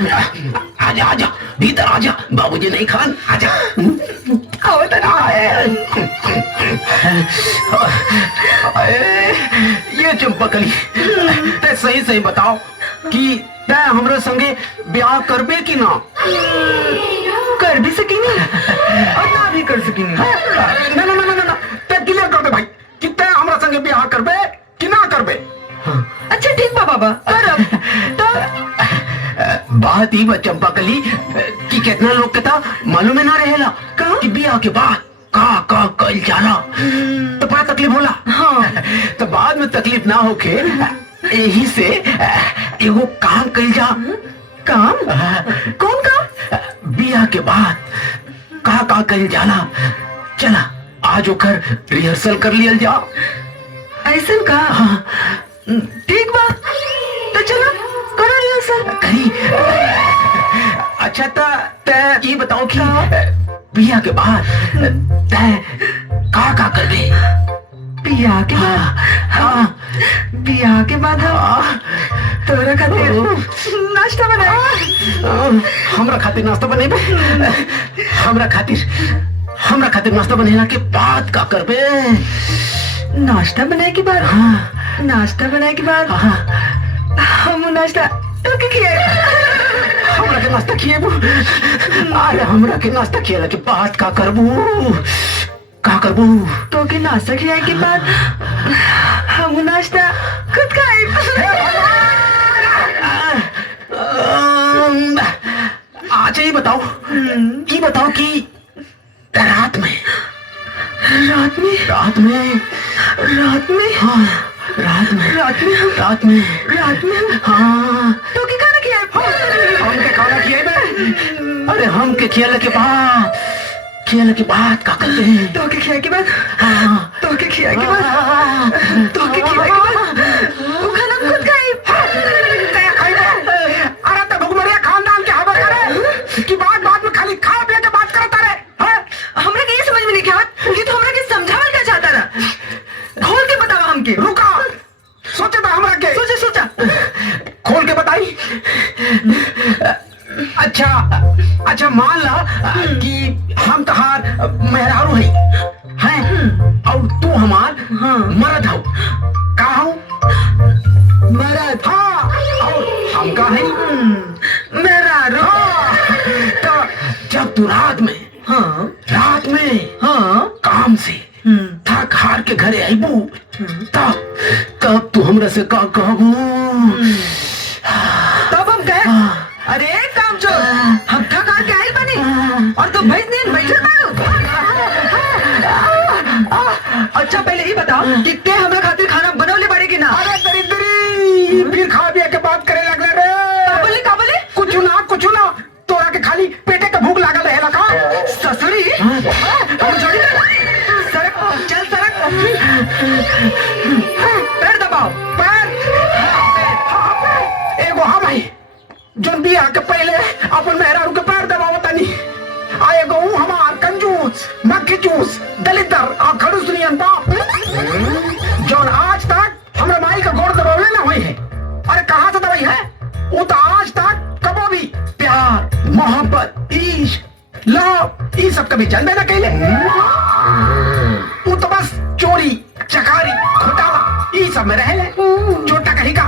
आजा आजा भीतर आजा, बाबूजी नहीं खान, आजा। आओ तना। ये चंपकली, ते सही सही बताओ कि ते हमरे संगे ब्याह करबे कि ना? कर भी सकेंगे और ना भी कर सकेंगे। ना ना ना ना ना, ते क्लियर कर दे भाई कि ते हमरा संगे ब्याह करबे कि ना करबे। अच्छा ठीक बा बाबा, करब। तो बात ही चंपकली कि कितना लोग के था मालूम है ना रहेला कि ब्याह के बाद का कल जाला तो बड़ा तकलीफ होला। हाँ। तो बाद में तकलीफ ना होके यही से एगो काम कल जा। काम? कौन काम? ब्याह के बाद का कल जाला, चला आज ओकर रिहर्सल कर लियल जा। ऐसा का? हाँ। ठीक बा, तो चलो करो रिहर्सल। करी। अच्छा ते ये बताओ कि ब्याह के बाद ते का करबे? ब्याह के बाद? हाँ, ब्याह के बाद हम तोरा खातिर नाश्ता बनाए। हमरा खातिर नाश्ता बनेबे? हमरा खातिर नाश्ता बनेला के बाद का करबे? नाश्ता बनाए के बाद? हाँ। नाश्ता बनाए के बाद हम नाश्ता तो के खियाए। हमरा के नाश्ता खिएबू? अरे हमरा के नाश्ता खिएला के बाद का करबू? तो के नाश्ता खियाए के बाद हम नाश्ता खुद खाए। अच्छा ये बताओ कि रात में हाँ, रात में हाँ तो के खाना खियाए। हम के खाना खिएबे? अरे हम के खियाले के बाद का करते हैं? तो के खियाए के बाद हाँ। तो के खियाए के बाद वो खाना खुद खाए। अरे तो भुगमरिया खानदान के हवा करे कि बाद में खाली खा पिया के बात करता रहे। हमरा के ये समझ में नहीं क्या कि तो हमरा के समझावल क्या चाहता रहा? खोल के बतावा हमके। रुका, सोचे था हमरा के। सोचा खोल के बताई। अच्छा मान ला कि हम तहार मेहरारू हैं और तू हमार मर्द हो। का हो? मर्द। हाँ। और हम का है? मेहरारू। तो जब तू रात में काम से थक हार के घरे आईबू तब तू हमरा से का कहबू? तब हम कहे अरे काम चोर, हम थक हार के आए बनी और तू भैंस दिन बैठे बाड़ू। अच्छा पहले ही बताओ कि ते हमरा खातिर खाना बनवले बाड़े कि ना? अरे दरिद्री, फिर खा पिया के बात करे लगले रे। का बोले? कुछ ना तोरा के खाली पेटे के भूख लागल रहेला का? ससुरी हम जोड़ी सरक, चल सरक। पैर दबाओ। एगो हम है जोन बियाह के पहले अपन मेहरारू के पैर दबाव तनी, आ एगो ऊ हमार कंजूस मक्खी चूस दलितर आ खड़ूस नियन बाप जोन आज तक हमरा माई का गोड़ दबावले ना हुई है। अरे कहाँ से दवाई है? वो तो आज तक कबो भी प्यार मोहब्बत इश्क लव ये सब कभी जानबे ना कैले। वो तो बस चोरी चकारी घोटाला ये सब में रहे। छोटा कहीं का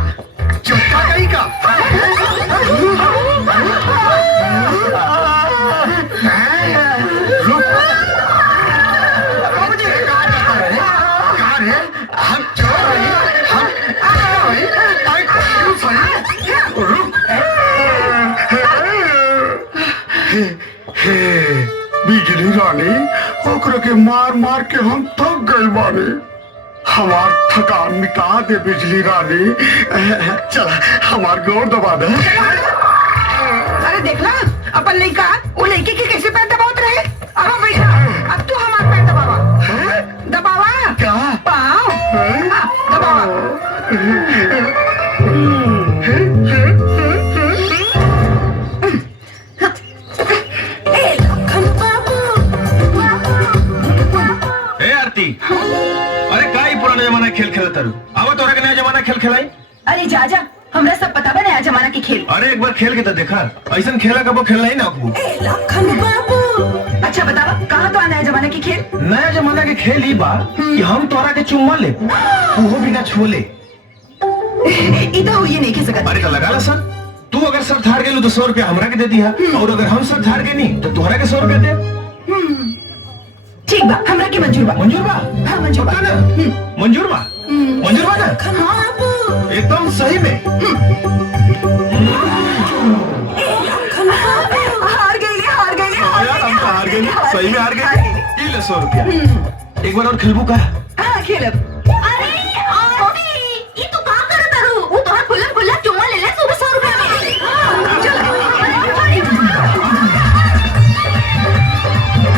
बिजली रानी ओकरा के मार के हम थक गए बानी। हमार थकान मिटा दे बिजली रानी। चला हमार गोर दबा दे। अरे देखला अपन लड़का वो लड़की के कैसे पैर दबावत रहे। अब बैठा, अब तू हमार पैर दबावा क्या? पाँव दबावा। अरे का ही पुराना जमाना खेल खेलता रू? अब तो नया जमाना खेल खेलाई। अरे जा हमरा सब पता बा नया जमाना के खेल। अरे अरे एक बार खेल के तो देखा, ऐसा खेला कबो खेलना ही ना आपको। अच्छा बतावा, कहाँ तो आना है जमाने की खेल? नया जमाना के खेल ही बा कि हम तोरा के चुम्मा ले, वो बिना छुले। इतना हुई नहीं खेल सकत। अरे तो लगा ला सर, तू अगर सर हार गए तो 100 रुपया हमरा के दे दिया, और अगर हम सर हार गए नहीं तो तुम्हारा के 100 रुपया दे। ठीक बा, हमरा के मंजूर बा। मंजूर बा? हाँ मंजूर बा। पक्का ना? मंजूर बा? मंजूर बा ना? हाँ। एकदम सही में। हार गई यार हम तो हार गए, सही में हार गए। ये ले 100 रुपया। एक बार और खेलबू का? हाँ खेलब।